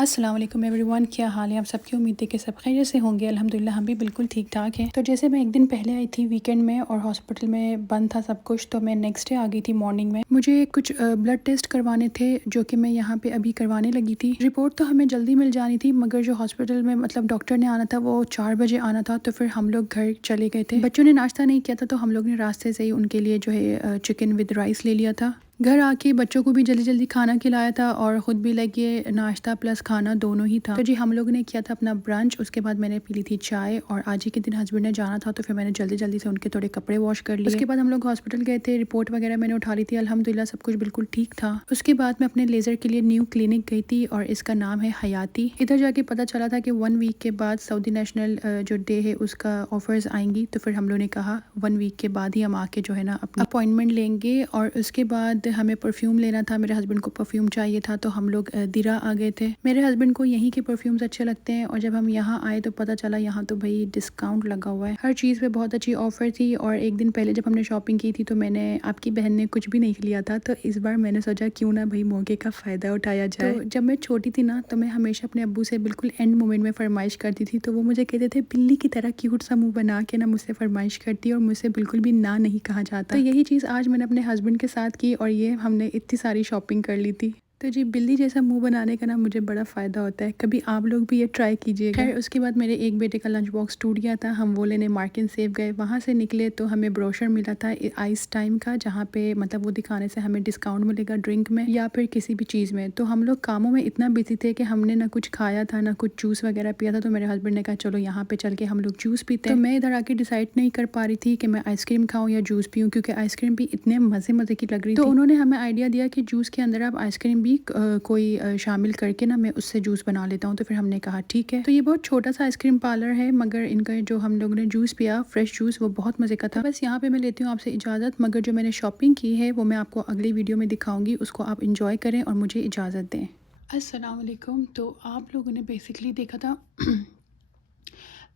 अस्सलाम वालेकुम एवरीवन, क्या हाल है आप सबकी। उम्मीद है कि सब खैरियत से होंगे। अल्हम्दुलिल्लाह हम भी बिल्कुल ठीक ठाक हैं। तो जैसे मैं एक दिन पहले आई थी वीकेंड में और हॉस्पिटल में बंद था सब कुछ, तो मैं नेक्स्ट डे आ गई थी मॉर्निंग में। मुझे कुछ ब्लड टेस्ट करवाने थे जो कि मैं यहाँ पे अभी करवाने लगी थी। रिपोर्ट तो हमें जल्दी मिल जानी थी, मगर जो हॉस्पिटल में मतलब डॉक्टर ने आना था वो 4 बजे आना था। तो फिर हम लोग घर चले गए थे। बच्चों ने नाश्ता नहीं किया था तो हम लोग ने रास्ते से ही उनके लिए जो है चिकन विद राइस ले लिया था। घर आके बच्चों को भी जल्दी जल्दी खाना खिलाया था और ख़ुद भी लाइक ये नाश्ता प्लस खाना दोनों ही था। तो जी हम लोगों ने किया था अपना ब्रंच, उसके बाद मैंने पी ली थी चाय। और आज ही के दिन हस्बैंड ने जाना था तो फिर मैंने जल्दी जल्दी से उनके थोड़े कपड़े वॉश कर लिए। उसके बाद हम लोग हॉस्पिटल गए थे, रिपोर्ट वगैरह मैंने उठा ली थी। अल्हम्दुलिल्लाह सब कुछ बिल्कुल ठीक था। उसके बाद मैं अपने लेज़र के लिए न्यू क्लिनिक गई थी और इसका नाम है हयाती। इधर जाके पता चला था कि 1 वीक के बाद सऊदी नेशनल जो डे है उसका ऑफर्स आएंगी। तो फिर हम लोगों ने कहा 1 वीक के बाद ही हम आके जो है ना अपनी अपॉइंटमेंट लेंगे। और उसके बाद हमें परफ्यूम लेना था, मेरे हस्बैंड को परफ्यूम चाहिए था, तो हम लोग दिरा आ गए थे। मेरे हस्बैंड को यहीं के परफ्यूम्स अच्छे लगते हैं और जब हम यहाँ आए तो पता चला यहाँ तो भाई डिस्काउंट लगा हुआ है, हर चीज़ पे बहुत अच्छी ऑफर थी। और एक दिन पहले जब हमने शॉपिंग की थी तो मैंने आपकी बहन ने कुछ भी नहीं लिया था, तो इस बार मैंने सोचा क्यों ना भाई मौके का फ़ायदा उठाया जाए। तो जब मैं छोटी थी ना तो मैं हमेशा अपने अब्बू से बिल्कुल एंड मोमेंट में फरमाइश करती थी, तो वो मुझे कहते थे बिल्ली की तरह क्यूट सा मुँह बना के ना मुझसे फरमाइश करती और मुझसे बिल्कुल भी ना नहीं कहा जाता। तो यही चीज़ आज मैंने अपने हस्बैंड के साथ की और ये हमने इतनी सारी शॉपिंग कर ली थी। तो जी बिल्ली जैसा मुंह बनाने का ना मुझे बड़ा फ़ायदा होता है, कभी आप लोग भी ये ट्राई कीजिएगा। खैर उसके बाद मेरे एक बेटे का लंच बॉक्स टूट गया था, हम वो लेने मार्केट सेव गए। वहाँ से निकले तो हमें ब्रोशर मिला था आइस टाइम का, जहाँ पे मतलब वो दिखाने से हमें डिस्काउंट मिलेगा ड्रिंक में या फिर किसी भी चीज़ में। तो हम लोग कामों में इतना बिजी थे कि हमने ना कुछ खाया था ना कुछ जूस वगैरह पिया था। तो मेरे हस्बैंड ने कहा चलो यहाँ पे चल के हम लोग जूस पीते हैं। तो मैं इधर आके डिसाइड नहीं कर पा रही थी कि मैं आइसक्रीम खाऊँ या जूस पीऊँ, क्योंकि आइसक्रीम भी इतने मज़े मज़े की लग रही थी। तो उन्होंने हमें आइडिया दिया कि जूस के अंदर आप आइसक्रीम भी कोई शामिल करके ना मैं उससे जूस बना लेता हूँ। तो फिर हमने कहा ठीक है। तो ये बहुत छोटा सा आइसक्रीम पार्लर है, मगर इनका जो हम लोगों ने जूस पिया फ्रेश जूस वो बहुत मज़े का था। बस यहाँ पे मैं लेती हूँ आपसे इजाज़त, मगर जो मैंने शॉपिंग की है वो मैं आपको अगली वीडियो में दिखाऊंगी, उसको आप इंजॉय करें और मुझे इजाज़त दें। अस्सलाम वालेकुम। तो आप लोगों ने बेसिकली देखा था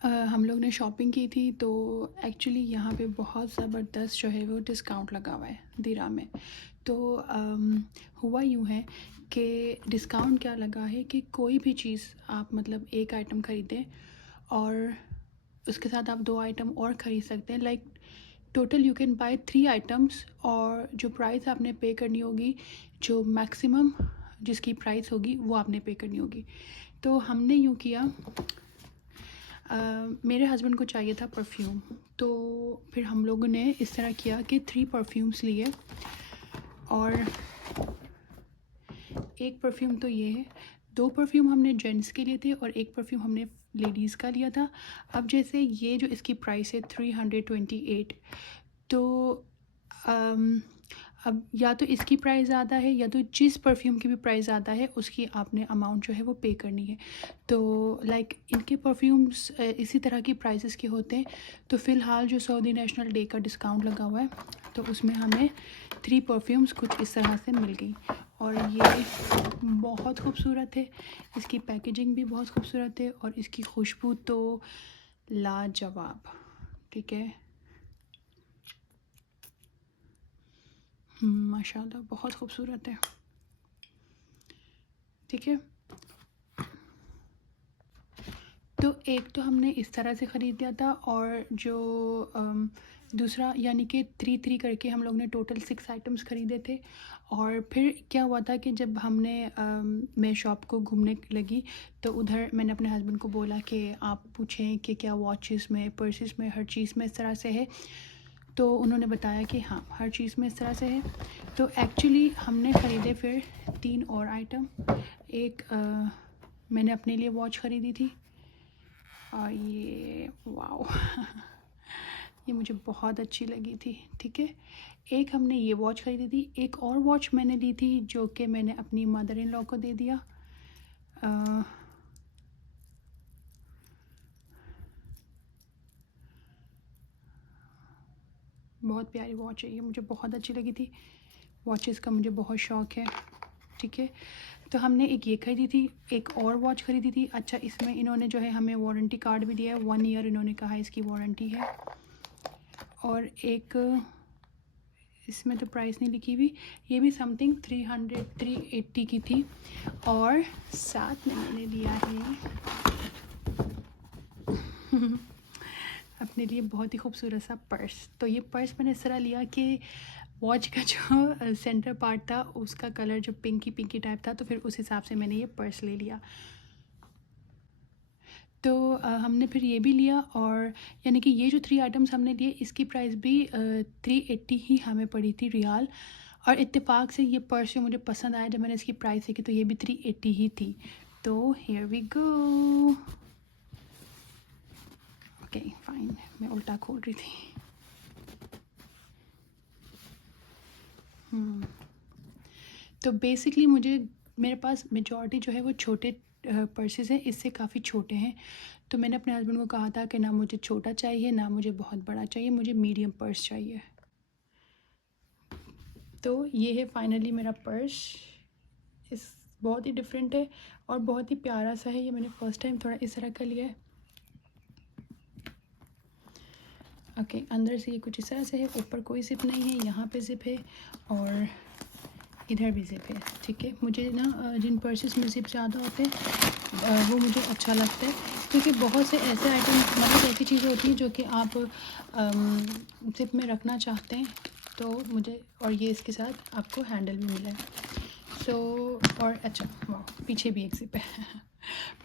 हम लोग ने शॉपिंग की थी, तो एक्चुअली यहाँ पे बहुत ज़बरदस्त जो है वो डिस्काउंट लगा हुआ है दिरा में। तो हुआ यूँ है कि डिस्काउंट क्या लगा है कि कोई भी चीज़ आप मतलब एक आइटम ख़रीदें और उसके साथ आप 2 आइटम और ख़रीद सकते हैं। Like total you can buy 3 items, और जो प्राइस आपने पे करनी होगी, जो मैक्सिमम जिसकी प्राइस होगी वो आपने पे करनी होगी। तो हमने यूँ किया, मेरे हस्बैंड को चाहिए था परफ्यूम, तो फिर हम लोगों ने इस तरह किया कि 3 परफ्यूम्स लिए। और एक परफ्यूम तो ये है, 2 परफ्यूम हमने जेंट्स के लिए थे और एक परफ्यूम हमने लेडीज़ का लिया था। अब जैसे ये जो इसकी प्राइस है 328, तो अब या तो इसकी प्राइस ज़्यादा है या तो जिस परफ्यूम की भी प्राइस ज़्यादा है उसकी आपने अमाउंट जो है वो पे करनी है। तो लाइक इनके परफ्यूम्स इसी तरह की प्राइसेस के होते हैं। तो फ़िलहाल जो सऊदी नेशनल डे का डिस्काउंट लगा हुआ है तो उसमें हमें 3 परफ्यूम्स कुछ इस तरह से मिल गई। और ये बहुत खूबसूरत है, इसकी पैकेजिंग भी बहुत खूबसूरत है और इसकी खुशबू तो लाजवाब। ठीक है, माशाल्लाह बहुत खूबसूरत है। ठीक है, तो एक तो हमने इस तरह से ख़रीद लिया था, और जो दूसरा यानी कि 3 करके हम लोग ने टोटल 6 आइटम्स ख़रीदे थे। और फिर क्या हुआ था कि जब हमने मैं शॉप को घूमने लगी तो उधर मैंने अपने हस्बैंड को बोला कि आप पूछें कि क्या वॉचेस में, पर्सेस में, हर चीज़ में इस तरह से है। तो उन्होंने बताया कि हाँ हर चीज़ में इस तरह से है। तो एक्चुअली हमने ख़रीदे फिर 3 और आइटम। एक मैंने अपने लिए वॉच ख़रीदी थी, और ये वाओ ये मुझे बहुत अच्छी लगी थी। ठीक है, एक हमने ये वॉच ख़रीदी थी। एक और वॉच मैंने ली थी जो कि मैंने अपनी मदर इन लॉ को दे दिया। बहुत प्यारी वॉच है ये, मुझे बहुत अच्छी लगी थी। वॉचेस का मुझे बहुत शौक़ है। ठीक है, तो हमने एक ये ख़रीदी थी, एक और वॉच ख़रीदी थी। अच्छा, इसमें इन्होंने जो है हमें वारंटी कार्ड भी दिया है, 1 ईयर इन्होंने कहा इसकी वारंटी है। और एक इसमें तो प्राइस नहीं लिखी हुई। ये भी समथिंग 380 की थी। और साथ में मैंने लिया है अपने लिए बहुत ही खूबसूरत सा पर्स। तो ये पर्स मैंने इस तरह लिया कि वॉच का जो सेंटर पार्ट था उसका कलर जो पिंकी पिंकी टाइप था, तो फिर उस हिसाब से मैंने ये पर्स ले लिया। तो हमने फिर ये भी लिया, और यानी कि ये जो 3 आइटम्स हमने लिए इसकी प्राइस भी 380 ही हमें पड़ी थी रियाल। और इत्तेफाक से ये पर्स जो मुझे पसंद आया, जब मैंने इसकी प्राइस देखी तो ये भी 380 ही थी। तो here we go. Okay fine, मैं उल्टा खोल रही थी। तो बेसिकली मेरे पास मेजॉरिटी जो है वो छोटे पर्सेस हैं, इससे काफ़ी छोटे हैं। तो मैंने अपने हस्बैंड को कहा था कि ना मुझे छोटा चाहिए ना मुझे बहुत बड़ा चाहिए, मुझे मीडियम पर्स चाहिए। तो ये है फाइनली मेरा पर्स। इस बहुत ही डिफरेंट है और बहुत ही प्यारा सा है। ये मैंने फ़र्स्ट टाइम थोड़ा इस तरह का लिया है। ओके, अंदर से ये कुछ इस तरह से है, ऊपर कोई ज़िप नहीं है, यहाँ पे ज़िप है और इधर भी ज़िप है। ठीक है, मुझे ना जिन पर्सेस में ज़िप ज़्यादा होते हैं वो मुझे अच्छा लगता है, क्योंकि बहुत से ऐसे आइटम मतलब ऐसी चीज़ें होती हैं जो कि आप ज़िप में रखना चाहते हैं, तो मुझे और ये इसके साथ आपको हैंडल भी मिला है। सो और अच्छा वाह, पीछे भी एक ज़िप है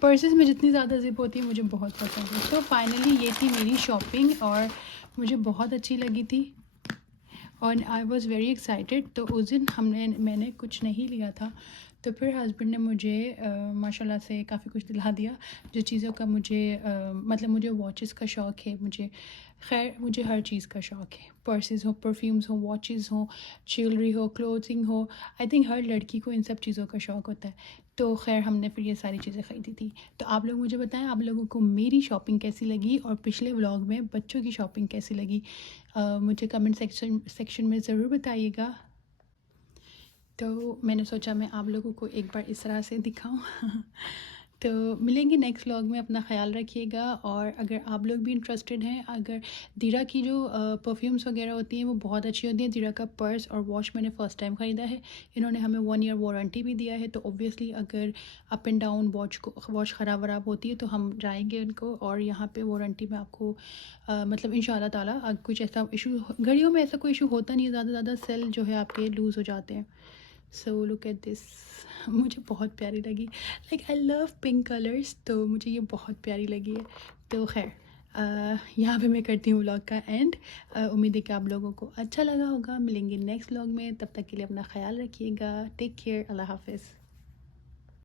पर्सेस में जितनी ज़्यादा ज़िप होती है मुझे बहुत पसंद है। तो फाइनली ये थी मेरी शॉपिंग और मुझे बहुत अच्छी लगी थी और आई वॉज़ वेरी एक्साइटेड। तो उस दिन मैंने कुछ नहीं लिया था, तो फिर हस्बैंड ने मुझे माशाल्लाह से काफ़ी कुछ दिला दिया, जो चीज़ों का मुझे मतलब मुझे वॉचेस का शौक़ है, मुझे हर चीज़ का शौक़ है। पर्सेस हो, परफ्यूम्स हो, वॉचेस हो, ज्वेलरी हो, क्लोथिंग हो। आई थिंक हर लड़की को इन सब चीज़ों का शौक़ होता है। तो खैर हमने फिर ये सारी चीज़ें ख़रीदी थी। तो आप लोग मुझे बताएं आप लोगों को मेरी शॉपिंग कैसी लगी और पिछले व्लॉग में बच्चों की शॉपिंग कैसी लगी। मुझे कमेंट सेक्शन में ज़रूर बताइएगा। तो मैंने सोचा मैं आप लोगों को एक बार इस तरह से दिखाऊं तो मिलेंगे नेक्स्ट व्लॉग में। अपना ख्याल रखिएगा, और अगर आप लोग भी इंटरेस्टेड हैं, अगर दीरा की जो परफ्यूम्स वगैरह होती हैं वो बहुत अच्छी होती हैं। दीरा का पर्स और वॉच मैंने फ़र्स्ट टाइम ख़रीदा है। इन्होंने हमें 1 ईयर वारंटी भी दिया है, तो ऑब्वियसली अगर अप एंड डाउन वॉच ख़राब वराब होती है तो हम जाएंगे उनको, और यहाँ पे वारंटी में आपको मतलब इंशाल्लाह ताला कुछ ऐसा इशू, घड़ियों में ऐसा कोई इशू होता नहीं है, ज़्यादा सेल जो है आपके लूज़ हो जाते हैं। सो लुक एट दिस, मुझे बहुत प्यारी लगी। Like I love pink colours, तो मुझे ये बहुत प्यारी लगी है। तो खैर यहाँ पे मैं करती हूँ व्लॉग का एंड। उम्मीद है कि आप लोगों को अच्छा लगा होगा। मिलेंगे नेक्स्ट व्लॉग में, तब तक के लिए अपना ख्याल रखिएगा। टेक केयर, अल्लाह हाफिज़।